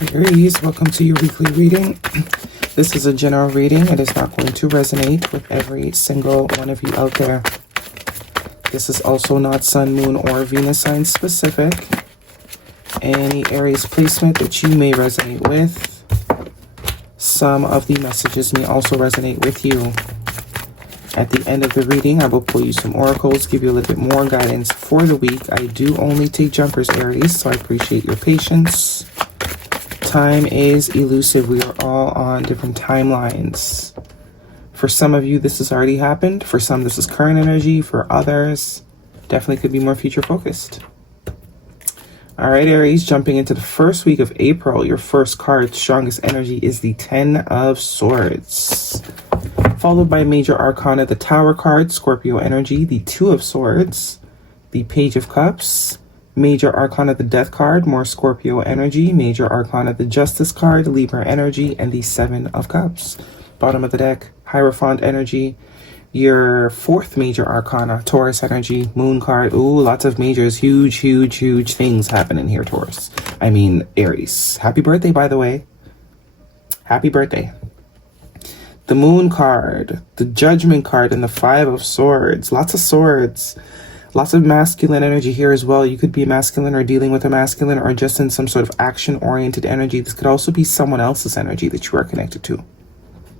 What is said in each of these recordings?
Aries, welcome to your weekly reading. This is a general reading. It is not going to resonate with every single one of you out there. This is also not Sun, Moon, or Venus sign specific. Any Aries placement that you may resonate with, some of the messages may also resonate with you. At the end of the reading, I will pull you some oracles, give you a little bit more guidance for the week. I do only take jumpers, Aries, so I appreciate your patience. Time is elusive. We are all on different timelines. For some of you, this has already happened. For some, this is current energy. For others, definitely could be more future focused. All right, Aries, jumping into the first week of April, your first card, strongest energy, is the 10 of Swords. Followed by major arcana, the Tower card, Scorpio energy, the 2 of Swords, the Page of Cups, major arcana, the Death card, more Scorpio energy, major arcana, the Justice card, Libra energy, and the 7 of Cups. Bottom of the deck, Hierophant energy, your 4th major arcana, Taurus energy, Moon card. Ooh, lots of majors, huge things happening here, Taurus. I mean, Aries. Happy birthday, by the way. Happy birthday. The Moon card, the Judgment card, and the 5 of Swords. Lots of swords. Lots of masculine energy here as well. You could be masculine or dealing with a masculine or just in some sort of action-oriented energy. This could also be someone else's energy that you are connected to.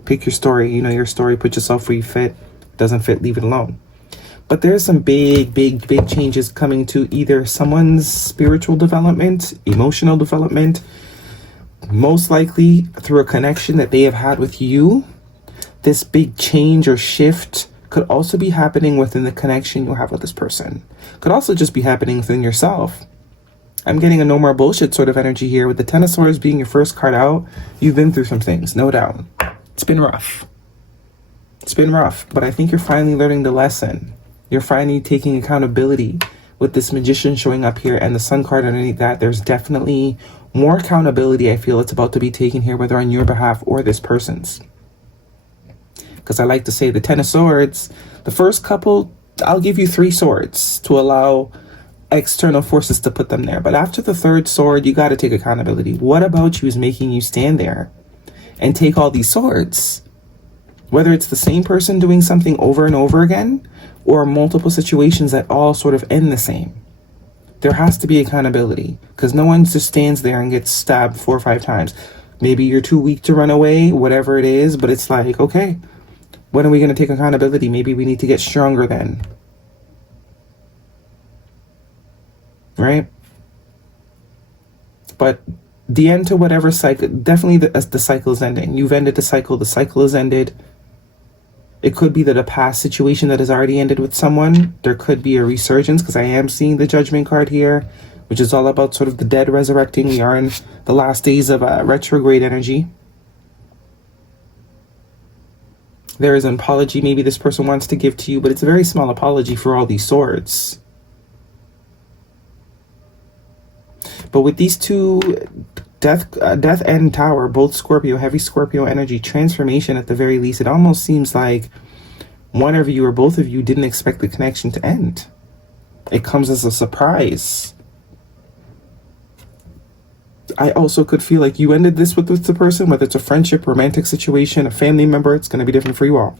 Pick your story. You know your story. Put yourself where you fit. Doesn't fit, leave it alone. But there's some big changes coming to either someone's spiritual development, emotional development, most likely through a connection that they have had with you. This big change or shift could also be happening within the connection you have with this person. Could also just be happening within yourself. I'm getting a no more bullshit sort of energy here with the 10 of Swords being your first card out. You've been through some things, no doubt. It's been rough. It's been rough, but I think you're finally learning the lesson. You're finally taking accountability with this Magician showing up here and the Sun card underneath that. There's definitely more accountability I feel it's about to be taken here, whether on your behalf or this person's. Because I like to say the 10 of Swords, the first couple, I'll give you 3 swords to allow external forces to put them there. But after the 3rd sword, you got to take accountability. What about you is making you stand there and take all these swords? Whether it's the same person doing something over and over again or multiple situations that all sort of end the same. There has to be accountability because no one just stands there and gets stabbed 4 or 5 times. Maybe you're too weak to run away, whatever it is, but it's like, okay, when are we going to take accountability? Maybe we need to get stronger then. Right? But the end to whatever cycle, definitely the cycle is ending. You've ended the cycle is ended. It could be that a past situation that has already ended with someone, there could be a resurgence because I am seeing the Judgment card here, which is all about sort of the dead resurrecting. We are in the last days of retrograde energy. There is an apology maybe this person wants to give to you, but it's a very small apology for all these swords. But with these two, Death and Tower, both Scorpio, heavy Scorpio energy, transformation at the very least, it almost seems like one of you or both of you didn't expect the connection to end. It comes as a surprise. I also could feel like you ended this with the person, whether it's a friendship, romantic situation, a family member, it's going to be different for you all.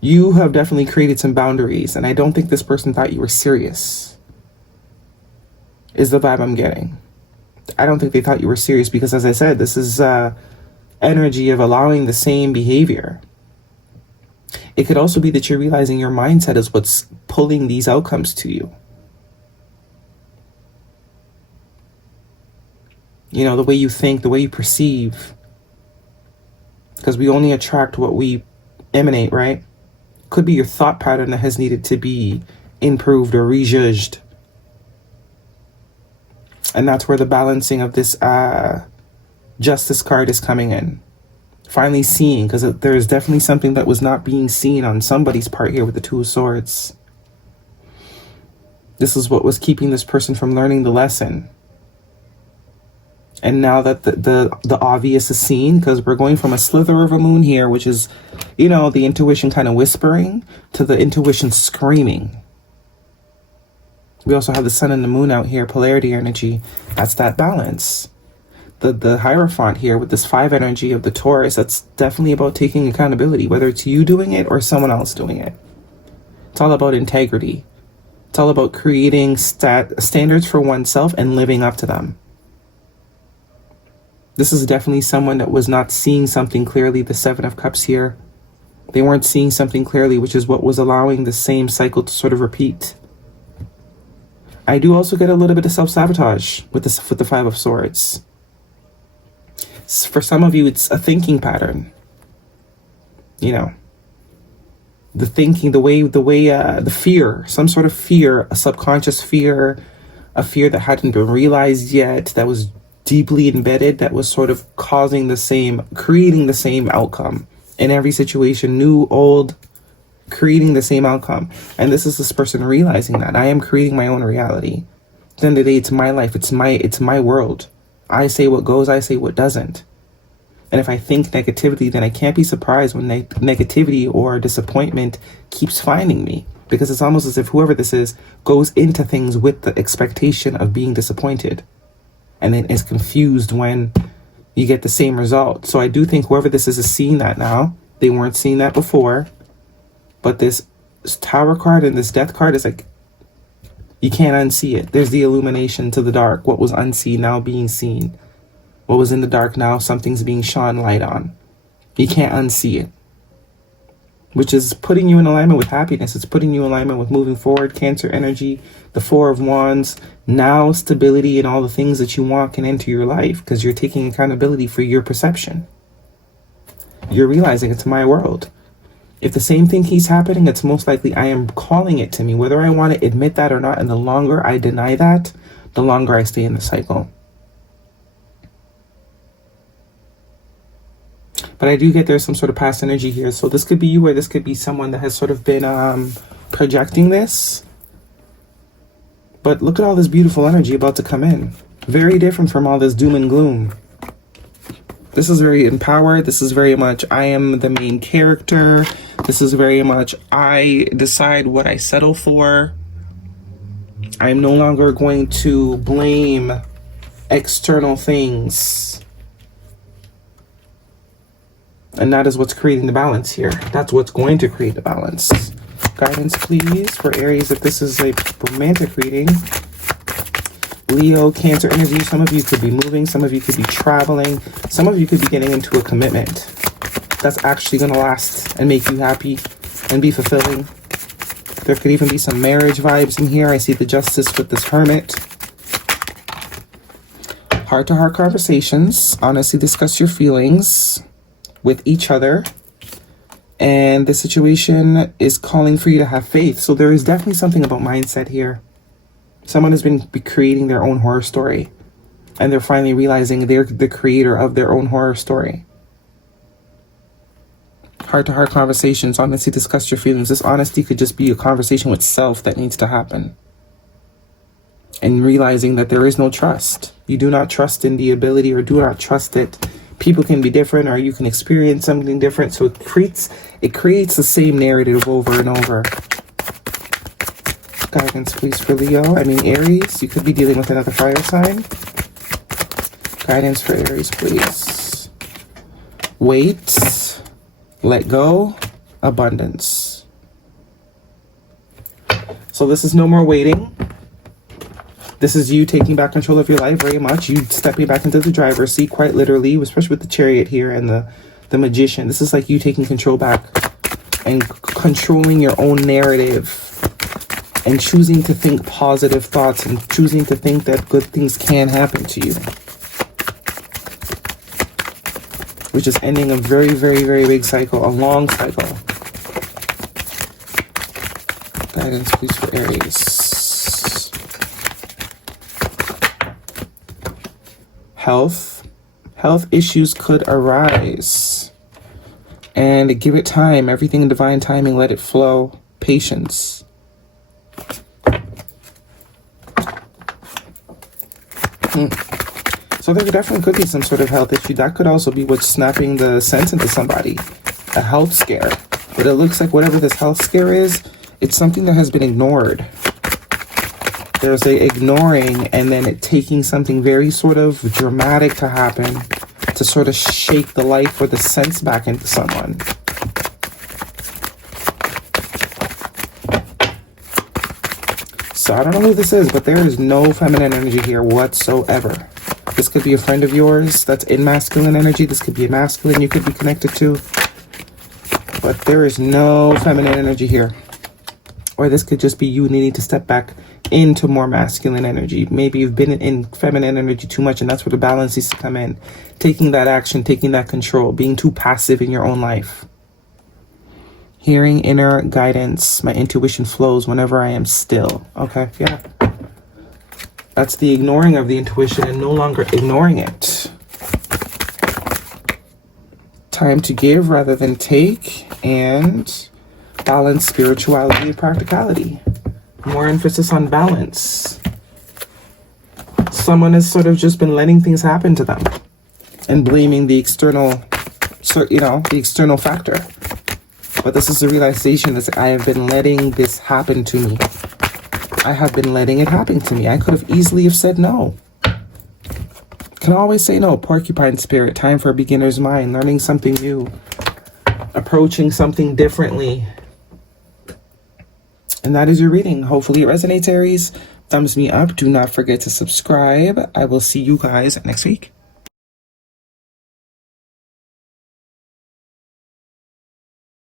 You have definitely created some boundaries, and I don't think this person thought you were serious, is the vibe I'm getting. I don't think they thought you were serious because, as I said, this is energy of allowing the same behavior. It could also be that you're realizing your mindset is what's pulling these outcomes to you. You know, the way you think, the way you perceive. Because we only attract what we emanate, right? Could be your thought pattern that has needed to be improved or rejudged. And that's where the balancing of this Justice card is coming in. Finally seeing, because there is definitely something that was not being seen on somebody's part here with the 2 of Swords. This is what was keeping this person from learning the lesson. And now that the obvious is seen, because we're going from a slither of a moon here, which is, you know, the intuition kind of whispering, to the intuition screaming. We also have the sun and the moon out here, polarity energy. That's that balance. the Hierophant here with this 5 energy of the Taurus, that's definitely about taking accountability, whether it's you doing it or someone else doing it. It's all about integrity. It's all about creating standards for oneself and living up to them. This is definitely someone that was not seeing something clearly, the 7 of Cups here. They weren't seeing something clearly, which is what was allowing the same cycle to sort of repeat. I do also get a little bit of self-sabotage with the 5 of Swords. For some of you, it's a thinking pattern. You know, the thinking, the fear, some sort of fear, a subconscious fear, a fear that hadn't been realized yet, that was deeply embedded, that was sort of creating the same outcome in every situation, new, old, creating the same outcome. And this is this person realizing that I am creating my own reality. At the end of the day, it's my life. It's my world. I say what goes, I say what doesn't. And if I think negativity, then I can't be surprised when negativity or disappointment keeps finding me, because it's almost as if whoever this is goes into things with the expectation of being disappointed, and then is confused when you get the same result. So I do think whoever this is seeing that now. They weren't seeing that before. But this Tower card and this Death card is like, you can't unsee it. There's the illumination to the dark. What was unseen now being seen. What was in the dark now, something's being shone light on. You can't unsee it. Which is putting you in alignment with happiness. It's putting you in alignment with moving forward. Cancer energy, the 4 of Wands. Now stability and all the things that you want can enter your life, because you're taking accountability for your perception. You're realizing it's my world. If the same thing keeps happening, it's most likely I am calling it to me, whether I want to admit that or not. And the longer I deny that, the longer I stay in the cycle. But I do get there's some sort of past energy here. So this could be you, or this could be someone that has sort of been projecting this. But look at all this beautiful energy about to come in. Very different from all this doom and gloom. This is very empowered. This is very much, I am the main character. This is very much, I decide what I settle for. I'm no longer going to blame external things. And that is what's creating the balance here. That's what's going to create the balance. Guidance, please, for Aries, if this is a romantic reading. Leo, Cancer energy. Some of you could be moving. Some of you could be traveling. Some of you could be getting into a commitment that's actually going to last and make you happy and be fulfilling. There could even be some marriage vibes in here. I see the Justice with this Hermit. Heart-to-heart conversations. Honestly, discuss your feelings with each other. And the situation is calling for you to have faith. So there is definitely something about mindset here. Someone has been creating their own horror story, and they're finally realizing they're the creator of their own horror story. Heart-to-heart conversations. Honestly, discuss your feelings. This honesty could just be a conversation with self that needs to happen. And realizing that there is no trust. You do not trust in the ability, or do not trust that people can be different, or you can experience something different. So it creates the same narrative over and over. Guidance, please, for Leo. Aries. You could be dealing with another fire sign. Guidance for Aries, please. Wait. Let go. Abundance. So this is no more waiting. This is you taking back control of your life very much. You stepping back into the driver's seat, quite literally, especially with the Chariot here and the Magician. This is like you taking control back and controlling your own narrative. And choosing to think positive thoughts, and choosing to think that good things can happen to you. Which is ending a very, very, very big cycle, a long cycle. Guidance, please, for Aries. Health. Health issues could arise. And give it time. Everything in divine timing, let it flow. Patience. So there definitely could be some sort of health issue. That could also be what's snapping the sense into somebody. A health scare. But it looks like whatever this health scare is, it's something that has been ignored. There's a ignoring and then it taking something very sort of dramatic to happen to sort of shake the life or the sense back into someone. So I don't know who this is, but there is no feminine energy here whatsoever. This could be a friend of yours that's in masculine energy. This could be a masculine you could be connected to. But there is no feminine energy here. Or this could just be you needing to step back into more masculine energy. Maybe you've been in feminine energy too much and that's where the balance needs to come in. Taking that action, taking that control, being too passive in your own life. Hearing inner guidance. My intuition flows whenever I am still. Okay, yeah. That's the ignoring of the intuition and no longer ignoring it. Time to give rather than take, and balance spirituality and practicality. More emphasis on balance. Someone has sort of just been letting things happen to them and blaming the external, the external factor. But this is the realization that I have been letting this happen to me. I have been letting it happen to me. I could have easily have said no. Can always say no. Porcupine spirit, time for a beginner's mind, learning something new, approaching something differently. And that is your reading. Hopefully it resonates, Aries. Thumbs me up. Do not forget to subscribe. I will see you guys next week.